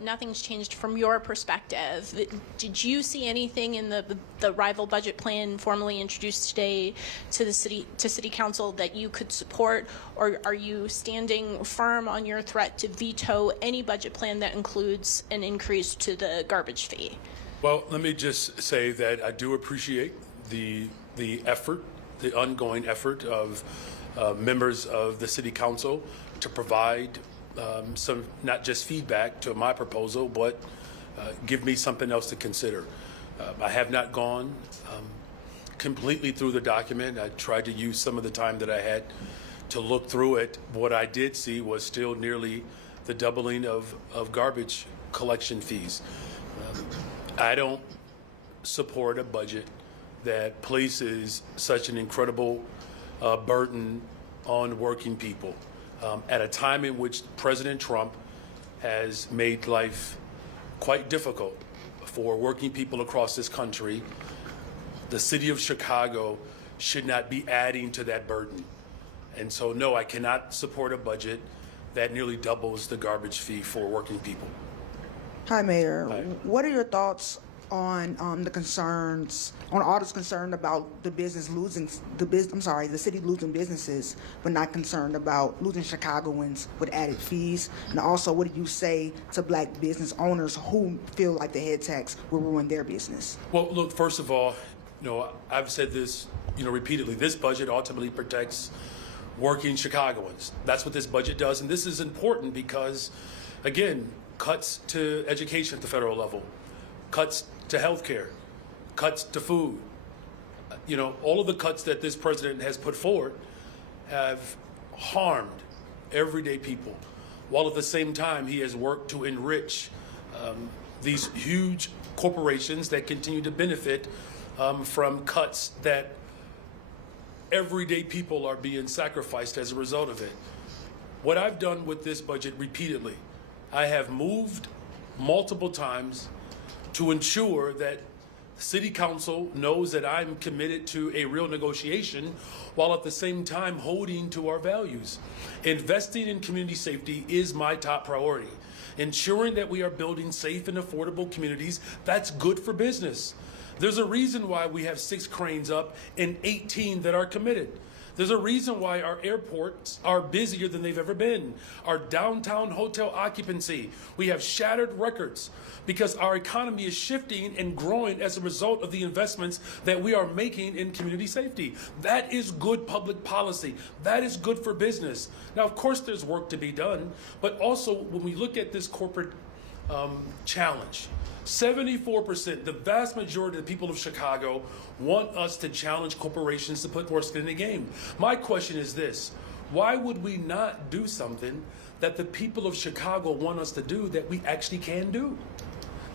but nothing's changed from your perspective. Did you see anything in the rival budget plan formally introduced today to the city council that you could support, or are you standing firm on your threat to veto any budget plan that includes an increase to the garbage fee? Well, let me just say that I do appreciate the effort, the ongoing effort of members of the City Council to provide some, not just feedback to my proposal, but give me something else to consider. I have not gone completely through the document. I tried to use some of the time that I had to look through it. What I did see was still nearly the doubling of garbage collection fees. I don't support a budget that places such an incredible burden on working people at a time in which President Trump has made life quite difficult for working people across this country. The city of Chicago should not be adding to that burden. And so, no, I cannot support a budget that nearly doubles the garbage fee for working people. Hi, Mayor. Hi. What are your thoughts on the concerns, on all this concern about the city losing businesses, but not concerned about losing Chicagoans with added fees? And also, what do you say to Black business owners who feel like the head tax will ruin their business? Well, look, first of all, I've said this, repeatedly. This budget ultimately protects working Chicagoans. That's what this budget does. And this is important because, again, cuts to education at the federal level, cuts to health care, cuts to food. All of the cuts that this president has put forward have harmed everyday people, while at the same time he has worked to enrich these huge corporations that continue to benefit from cuts that everyday people are being sacrificed as a result of it. What I've done with this budget repeatedly, I have moved multiple times to ensure that City Council knows that I'm committed to a real negotiation while at the same time holding to our values. Investing in community safety is my top priority. Ensuring that we are building safe and affordable communities, that's good for business. There's a reason why we have 6 cranes up and 18 that are committed. There's a reason why our airports are busier than they've ever been. Our downtown hotel occupancy, we have shattered records because our economy is shifting and growing as a result of the investments that we are making in community safety. That is good public policy. That is good for business. Now, of course, there's work to be done, but also when we look at this corporate challenge, 74%, the vast majority of the people of Chicago want us to challenge corporations to put more skin in the game. My question is this: why would we not do something that the people of Chicago want us to do that we actually can do?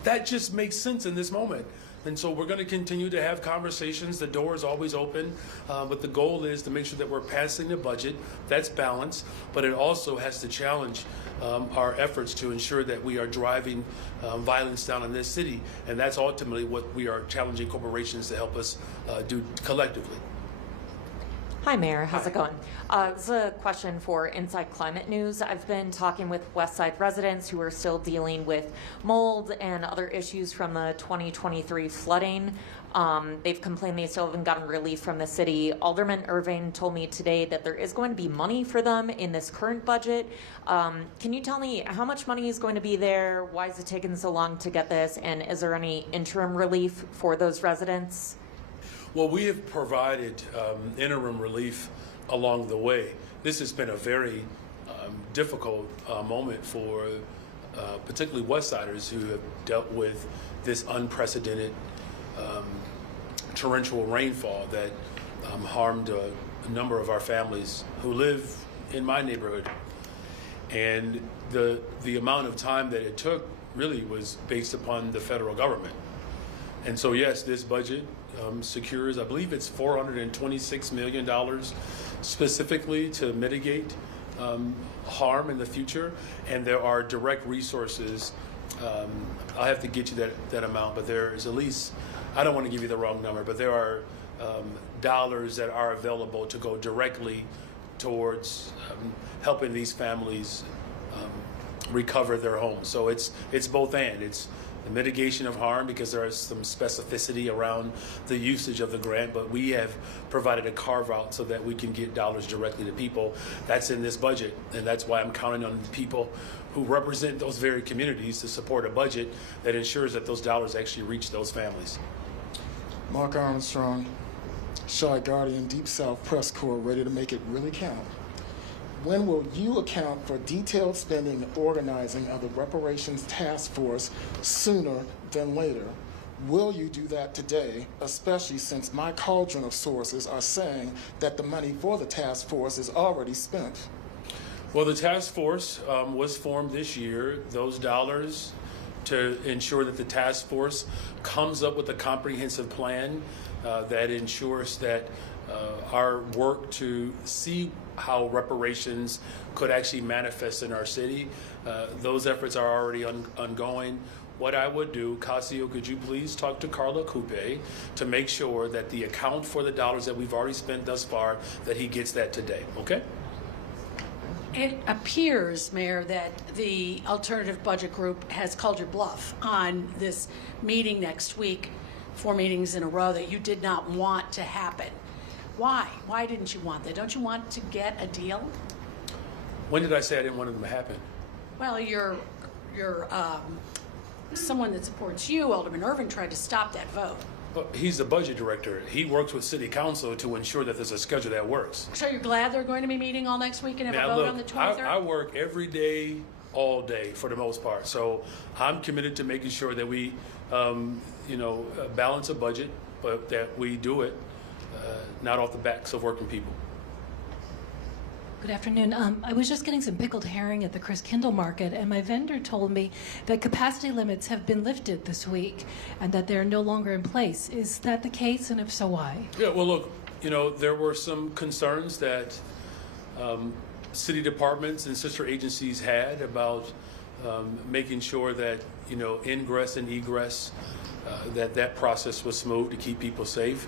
That just makes sense in this moment. And so we're going to continue to have conversations. The door is always open, but the goal is to make sure that we're passing a budget that's balanced, but it also has to challenge our efforts to ensure that we are driving violence down in this city. And that's ultimately what we are challenging corporations to help us do collectively. Hi, Mayor. How's it going? This is a question for Inside Climate News. I've been talking with West Side residents who are still dealing with mold and other issues from the 2023 flooding. They've complained they still haven't gotten relief from the city. Alderman Irving told me today that there is going to be money for them in this current budget. Can you tell me how much money is going to be there? Why is it taking so long to get this? And is there any interim relief for those residents? Well, we have provided interim relief along the way. This has been a very difficult moment for particularly West Siders who have dealt with this unprecedented torrential rainfall that harmed a number of our families who live in my neighborhood. And the amount of time that it took really was based upon the federal government. And so, yes, this budget secures, I believe it's $426 million specifically to mitigate harm in the future. And there are direct resources. I'll have to get you that amount, but there is at least, I don't want to give you the wrong number, but there are dollars that are available to go directly towards helping these families recover their homes. So it's both and. It's the mitigation of harm because there is some specificity around the usage of the grant, but we have provided a carve out so that we can get dollars directly to people. That's in this budget, and that's why I'm counting on the people who represent those very communities to support a budget that ensures that those dollars actually reach those families. Mark Armstrong, Shy Guardian, Deep South Press Corps, ready to make it really count. When will you account for detailed spending and organizing of the reparations task force sooner than later? Will you do that today, especially since my cauldron of sources are saying that the money for the task force is already spent? Well, the task force was formed this year. Those dollars to ensure that the task force comes up with a comprehensive plan that ensures that our work to see how reparations could actually manifest in our city, those efforts are already ongoing. What I would do, Casio, could you please talk to Carla Coupe to make sure that the account for the dollars that we've already spent thus far, that he gets that today, okay? It appears, Mayor, that the Alternative Budget Group has called your bluff on this meeting next week, 4 meetings in a row that you did not want to happen. Why? Why didn't you want that? Don't you want to get a deal? When did I say I didn't want them to happen? Well, you're someone that supports you, Alderman Irvin, tried to stop that vote. Well, he's the budget director. He works with city council to ensure that there's a schedule that works. So you're glad they're going to be meeting all next week and have Now, a vote look, on the 23rd? I work every day, all day, for the most part. So I'm committed to making sure that we, balance a budget, but that we do it not off the backs of working people. Good afternoon. I was just getting some pickled herring at the Chris Kindle Market, and my vendor told me that capacity limits have been lifted this week and that they're no longer in place. Is that the case, and if so, why? Yeah, well, look, there were some concerns that city departments and sister agencies had about making sure that, ingress and egress, that process was smooth to keep people safe.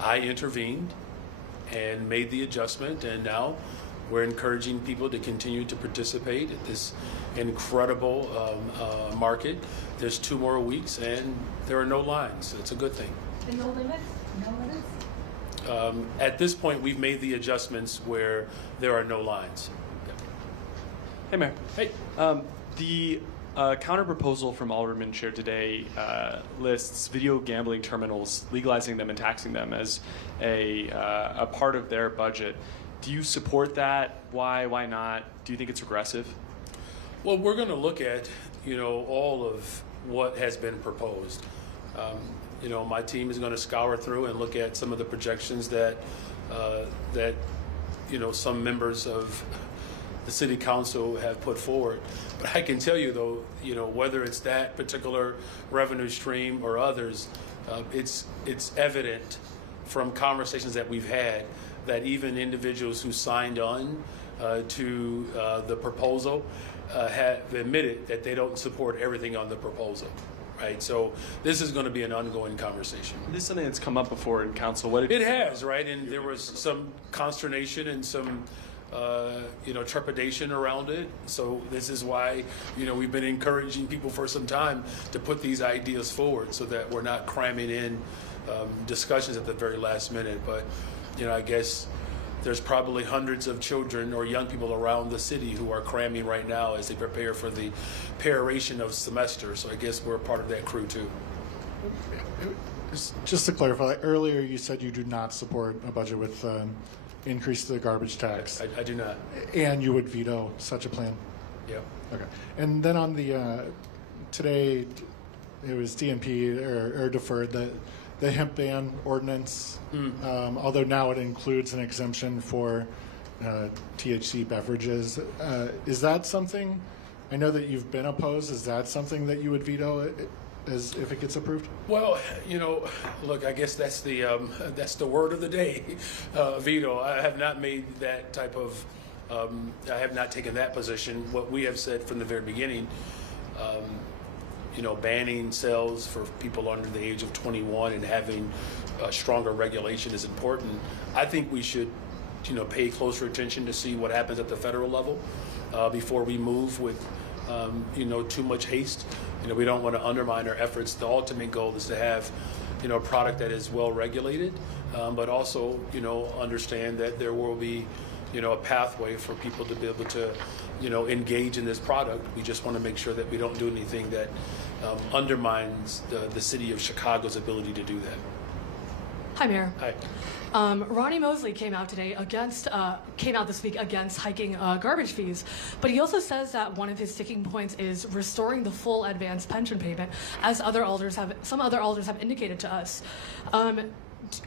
I intervened and made the adjustment, and now we're encouraging people to continue to participate at this incredible market. There's 2 more weeks, and there are no lines. It's a good thing. And no limits? No limits? At this point, we've made the adjustments where there are no lines. Hey, Mayor. Hey. The counter proposal from Alderman shared today lists video gambling terminals, legalizing them and taxing them as a part of their budget. Do you support that? Why? Why not? Do you think it's regressive? Well, we're going to look at, all of what has been proposed. My team is going to scour through and look at some of the projections that some members of the city council have put forward. But I can tell you, though, whether it's that particular revenue stream or others, it's evident from conversations that we've had that even individuals who signed on to the proposal have admitted that they don't support everything on the proposal. Right, so this is going to be an ongoing conversation. This is something that's come up before in council. What it has, right? And there was some consternation and some, trepidation around it. So this is why, we've been encouraging people for some time to put these ideas forward so that we're not cramming in discussions at the very last minute. But, I guess there's probably hundreds of children or young people around the city who are cramming right now as they prepare for the peroration of semester. So I guess we're a part of that crew too. Just to clarify, earlier you said you do not support a budget with increase to the garbage tax. I do not. And you would veto such a plan? Yeah. Okay. And then on the, today it was DNP or deferred the hemp ban ordinance, although now it includes an exemption for THC beverages. Is that something, I know that you've been opposed, is that something that you would veto as if it gets approved? Well, look, I guess that's the word of the day, veto. I have not made that type of, I have not taken that position. What we have said from the very beginning, banning sales for people under the age of 21 and having stronger regulation is important. I think we should, pay closer attention to see what happens at the federal level before we move with too much haste. We don't want to undermine our efforts. The ultimate goal is to have, a product that is well regulated, but also, understand that there will be, a pathway for people to be able to, engage in this product. We just want to make sure that we don't do anything that undermines the city of Chicago's ability to do that. Hi, Mayor. Hi. Ronnie Mosley came out this week against hiking garbage fees, but he also says that one of his sticking points is restoring the full advance pension payment, as some other alders have indicated to us.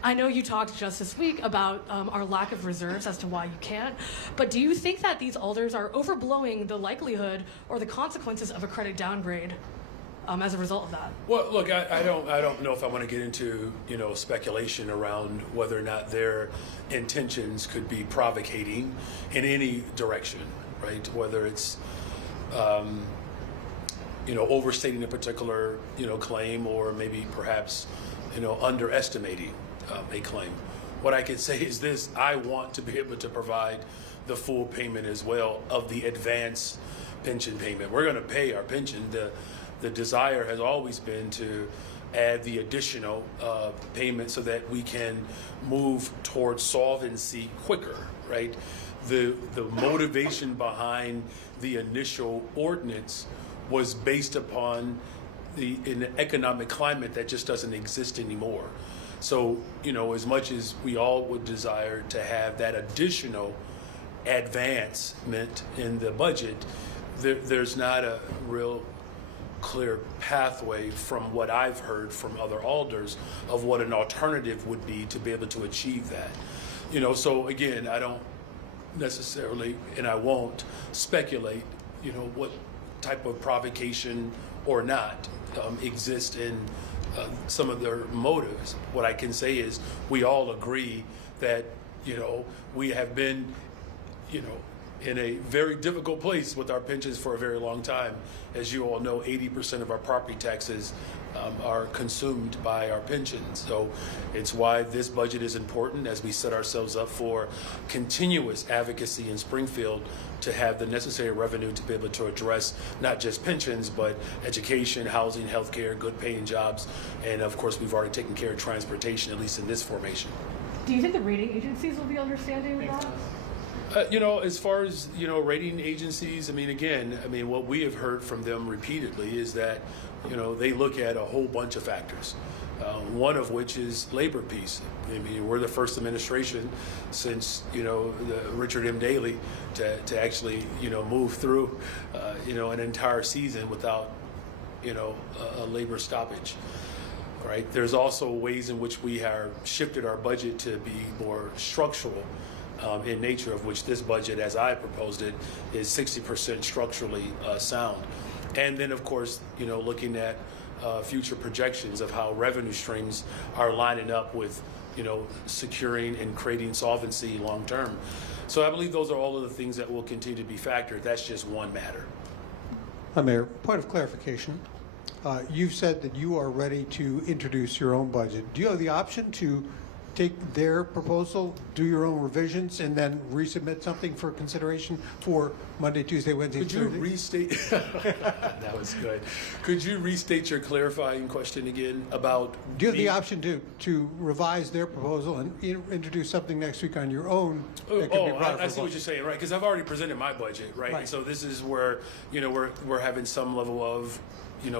I know you talked just this week about our lack of reserves as to why you can't, but do you think that these alders are overblowing the likelihood or the consequences of a credit downgrade as a result of that? Well, look, I don't know if I want to get into speculation around whether or not their intentions could be provocating in any direction, right? Whether it's overstating a particular claim, or maybe perhaps underestimating a claim. What I could say is this: I want to be able to provide the full payment as well of the advance pension payment. We're going to pay our pension. The desire has always been to add the additional payment so that we can move towards solvency quicker, right? The motivation behind the initial ordinance was based upon an economic climate that just doesn't exist anymore. So, as much as we all would desire to have that additional advancement in the budget, there's not a real clear pathway from what I've heard from other alders of what an alternative would be to be able to achieve that. So again, I don't necessarily, and I won't speculate, what type of provocation or not exist in some of their motives. What I can say is we all agree that, we have been, in a very difficult place with our pensions for a very long time. As you all know, 80% of our property taxes are consumed by our pensions. So it's why this budget is important as we set ourselves up for continuous advocacy in Springfield to have the necessary revenue to be able to address not just pensions, but education, housing, healthcare, good paying jobs. And of course, we've already taken care of transportation, at least in this formation. Do you think the rating agencies will be understanding with that? As far as, rating agencies, what we have heard from them repeatedly is that, they look at a whole bunch of factors, one of which is labor peace. We're the first administration since, the Richard M. Daley to actually, move through, an entire season without, a labor stoppage. Right? There's also ways in which we have shifted our budget to be more structural in nature, of which this budget, as I proposed it, is 60% structurally sound. And then, of course, looking at future projections of how revenue streams are lining up with, securing and creating solvency long term. So I believe those are all of the things that will continue to be factored. That's just one matter. Hi, Mayor. Point of clarification. You've said that you are ready to introduce your own budget. Do you have the option to take their proposal, do your own revisions, and then resubmit something for consideration for Monday, Tuesday, Wednesday, Could you Thursday? restate? That was good. Could you restate your clarifying question again about? Do you have the option to revise their proposal and introduce something next week on your own? That could be brought I for see vote? what you're saying, right? Because I've already presented my budget, right? Right. So this is where we're having some level of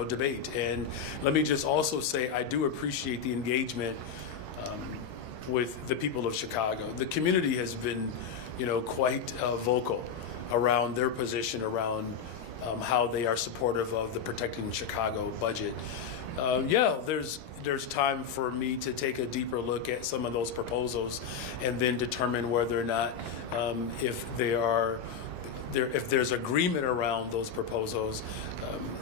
debate. And let me just also say I do appreciate the engagement with the people of Chicago. The community has been, quite vocal around their position around how they are supportive of the Protecting Chicago budget. There's time for me to take a deeper look at some of those proposals and then determine whether or not if there's agreement around those proposals.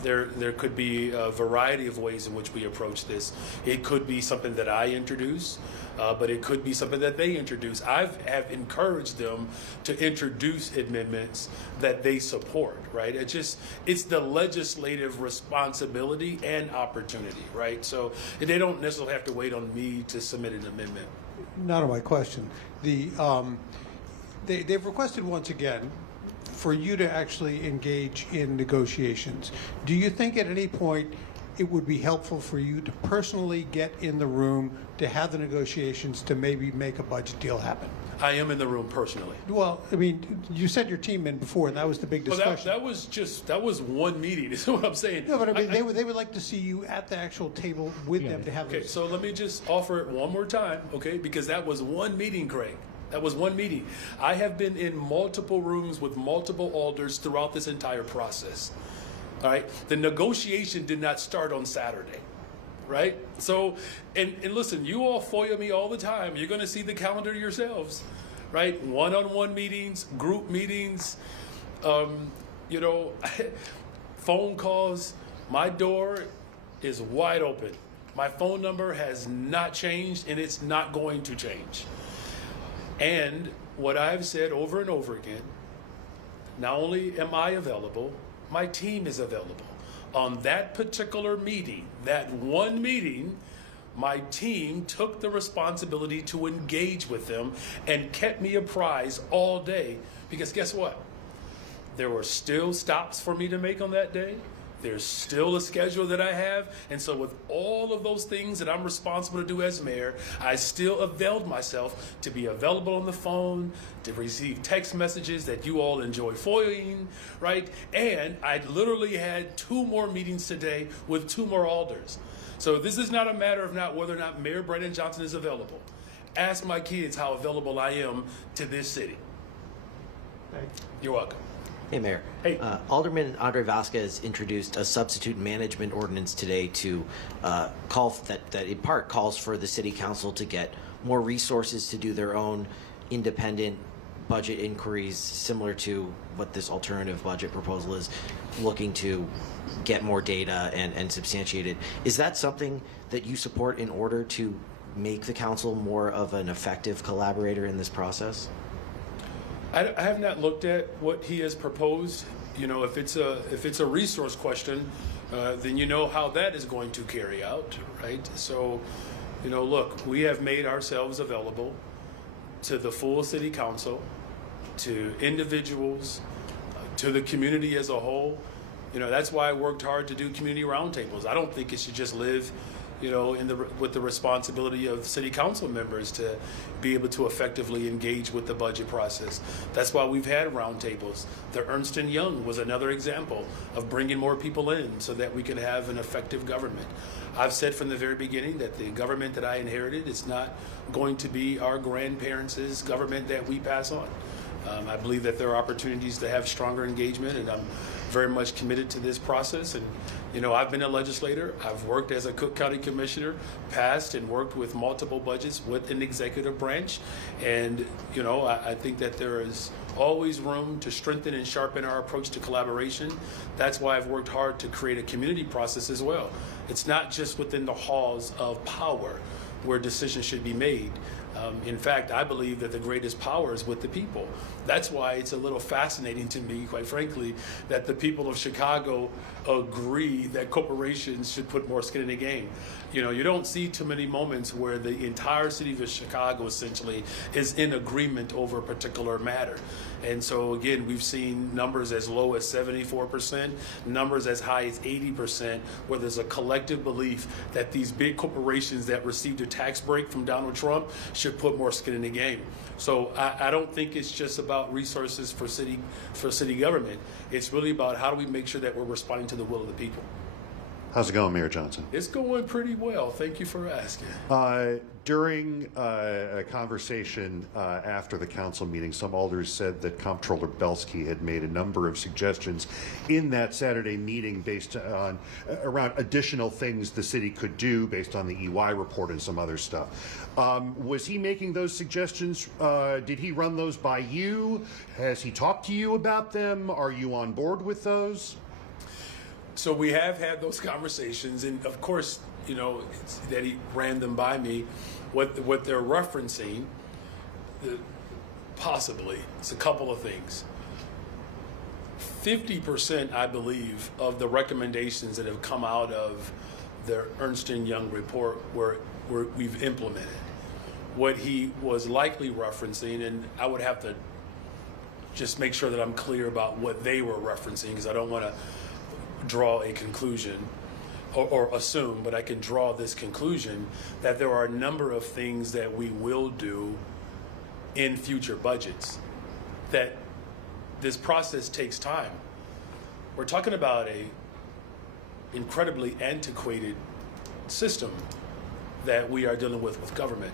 There could be a variety of ways in which we approach this. It could be something that I introduce, but it could be something that they introduce. I have encouraged them to introduce amendments that they support, right? It's the legislative responsibility and opportunity, right? So they don't necessarily have to wait on me to submit an amendment. Not on my question. They've requested once again for you to actually engage in negotiations. Do you think at any point it would be helpful for you to personally get in the room to have the negotiations to maybe make a budget deal happen? I am in the room personally. Well, I mean, you sent your team in before, and that was the big Well, discussion. that was one meeting, is what I'm saying. No, but I mean, they would like to see you at the actual table with them to have Okay, those. so let me just offer it one more time, okay? Because that was one meeting, Craig. That was one meeting. I have been in multiple rooms with multiple alders throughout this entire process. All right? The negotiation did not start on Saturday, right? So, and listen, you all FOIA me all the time. You're going to see the calendar yourselves, right? One-on-one meetings, group meetings, you know, phone calls. My door is wide open. My phone number has not changed, and it's not going to change. And what I've said over and over again, not only am I available, my team is available. On that particular meeting, that one meeting, my team took the responsibility to engage with them and kept me apprised all day. Because guess what? There were still stops for me to make on that day. There's still a schedule that I have. And so with all of those things that I'm responsible to do as mayor, I still availed myself to be available on the phone, to receive text messages that you all enjoy FOIAing, right? And I literally had 2 more meetings today with 2 more alders. So this is not a matter of not whether or not Mayor Brandon Johnson is available. Ask my kids how available I am to this city. You're welcome. Hey, Mayor. Hey. Alderman Andre Vasquez introduced a substitute management ordinance today to call that in part calls for the city council to get more resources to do their own independent budget inquiries, similar to what this alternative budget proposal is, looking to get more data and substantiate it. Is that something that you support in order to make the council more of an effective collaborator in this process? I have not looked at what he has proposed. You know, if it's a resource question, then you know how that is going to carry out, right? So, you know, look, we have made ourselves available to the full city council, to individuals, to the community as a whole. You know, that's why I worked hard to do community roundtables. I don't think it should just live, you know, with the responsibility of city council members to be able to effectively engage with the budget process. That's why we've had roundtables. The Ernst & Young was another example of bringing more people in so that we can have an effective government. I've said from the very beginning that the government that I inherited is not going to be our grandparents' government that we pass on. I believe that there are opportunities to have stronger engagement, and I'm very much committed to this process. And, you know, I've been a legislator. I've worked as a Cook County Commissioner, passed and worked with multiple budgets with an executive branch. And, you know, I think that there is always room to strengthen and sharpen our approach to collaboration. That's why I've worked hard to create a community process as well. It's not just within the halls of power where decisions should be made. In fact, I believe that the greatest power is with the people. That's why it's a little fascinating to me, quite frankly, that the people of Chicago agree that corporations should put more skin in the game. You know, you don't see too many moments where the entire city of Chicago essentially is in agreement over a particular matter. And so, again, we've seen numbers as low as 74%, numbers as high as 80%, where there's a collective belief that these big corporations that received a tax break from Donald Trump should put more skin in the game. So I don't think it's just about resources for city government. It's really about how do we make sure that we're responding to the will of the people. How's it going, Mayor Johnson? It's going pretty well. Thank you for asking. During a conversation after the council meeting, some alders said that Comptroller Belsky had made a number of suggestions in that Saturday meeting based on around additional things the city could do based on the EY report and some other stuff. Was he making those suggestions? Did he run those by you? Has he talked to you about them? Are you on board with those? So we have had those conversations, and of course, you know, that he ran them by me. What they're referencing, possibly, it's a couple of things. 50%, I believe, of the recommendations that have come out of the Ernst & Young report we've implemented. What he was likely referencing, and I would have to just make sure that I'm clear about what they were referencing, because I don't want to draw a conclusion or assume, but I can draw this conclusion that there are a number of things that we will do in future budgets, that this process takes time. We're talking about a incredibly antiquated system that we are dealing with government.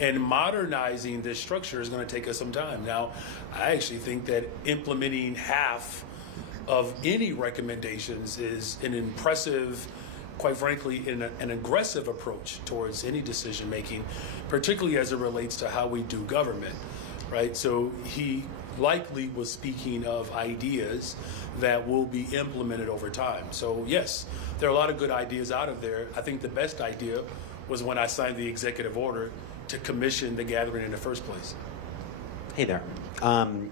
And modernizing this structure is going to take us some time. Now, I actually think that implementing half of any recommendations is an impressive, quite frankly, an aggressive approach towards any decision making, particularly as it relates to how we do government, right? So he likely was speaking of ideas that will be implemented over time. So yes, there are a lot of good ideas out of there. I think the best idea was when I signed the executive order to commission the gathering in the first place. Hey there.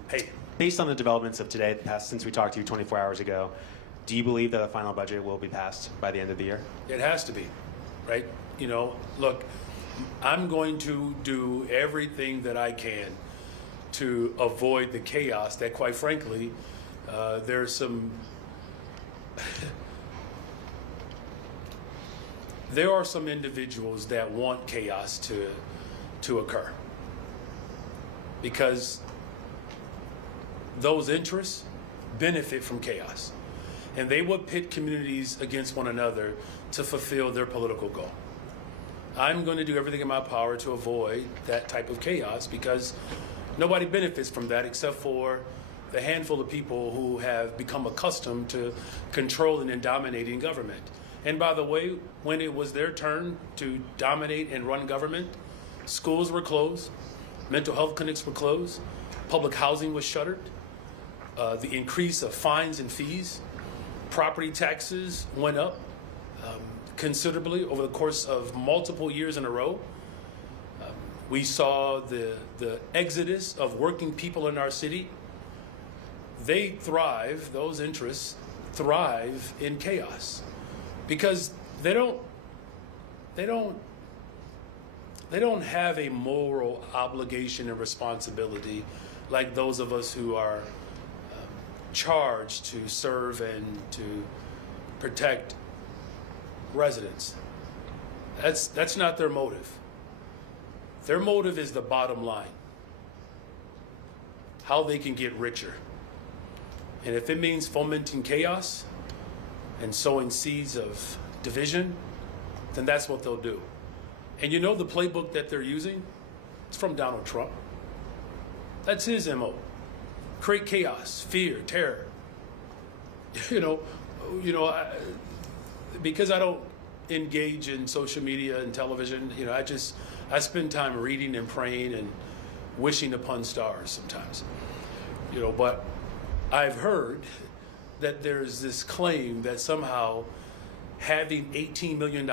Hey. Based on the developments of today, since we talked to you 24 hours ago, do you believe that the final budget will be passed by the end of the year? It has to be, right? You know, look, I'm going to do everything that I can to avoid the chaos that, quite frankly, there's some there are some individuals that want chaos to occur, because those interests benefit from chaos, and they will pit communities against one another to fulfill their political goal. I'm going to do everything in my power to avoid that type of chaos, because nobody benefits from that except for the handful of people who have become accustomed to controlling and dominating government. And by the way, when it was their turn to dominate and run government, schools were closed, mental health clinics were closed, public housing was shuttered, the increase of fines and fees, property taxes went up considerably over the course of multiple years in a row. We saw the exodus of working people in our city. They thrive, those interests thrive in chaos, because they don't have a moral obligation and responsibility like those of us who are charged to serve and to protect residents. That's not their motive. Their motive is the bottom line, how they can get richer. And if it means fomenting chaos and sowing seeds of division, then that's what they'll do. And you know the playbook that they're using? It's from Donald Trump. That's his MO. Create chaos, fear, terror. Because I don't engage in social media and television, I spend time reading and praying and wishing upon stars sometimes. But I've heard that there's this claim that somehow having $18 million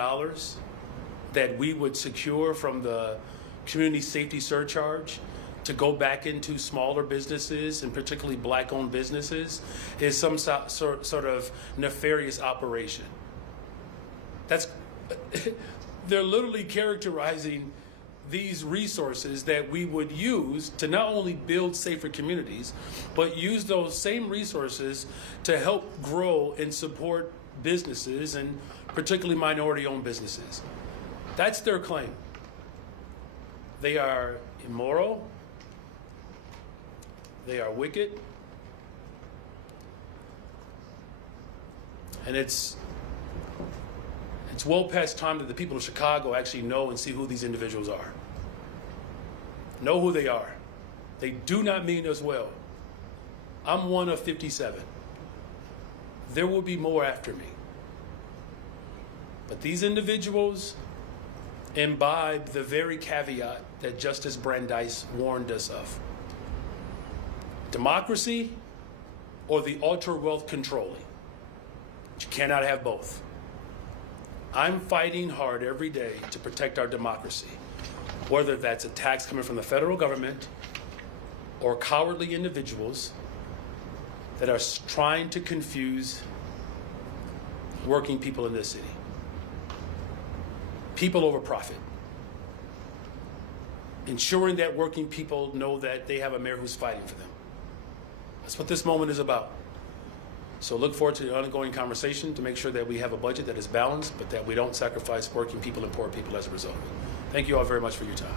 that we would secure from the community safety surcharge to go back into smaller businesses, and particularly black-owned businesses, is some sort of nefarious operation. They're literally characterizing these resources that we would use to not only build safer communities, but use those same resources to help grow and support businesses, and particularly minority-owned businesses. That's their claim. They are immoral. They are wicked. And it's well past time that the people of Chicago actually know and see who these individuals are. Know who they are. They do not mean us well. I'm one of 57. There will be more after me. But these individuals imbibe the very caveat that Justice Brandeis warned us of. Democracy or the ultra-wealth controlling. But you cannot have both. I'm fighting hard every day to protect our democracy, whether that's attacks coming from the federal government or cowardly individuals that are trying to confuse working people in this city. People over profit. Ensuring that working people know that they have a mayor who's fighting for them. That's what this moment is about. So look forward to the ongoing conversation to make sure that we have a budget that is balanced, but that we don't sacrifice working people and poor people as a result. Thank you all very much for your time.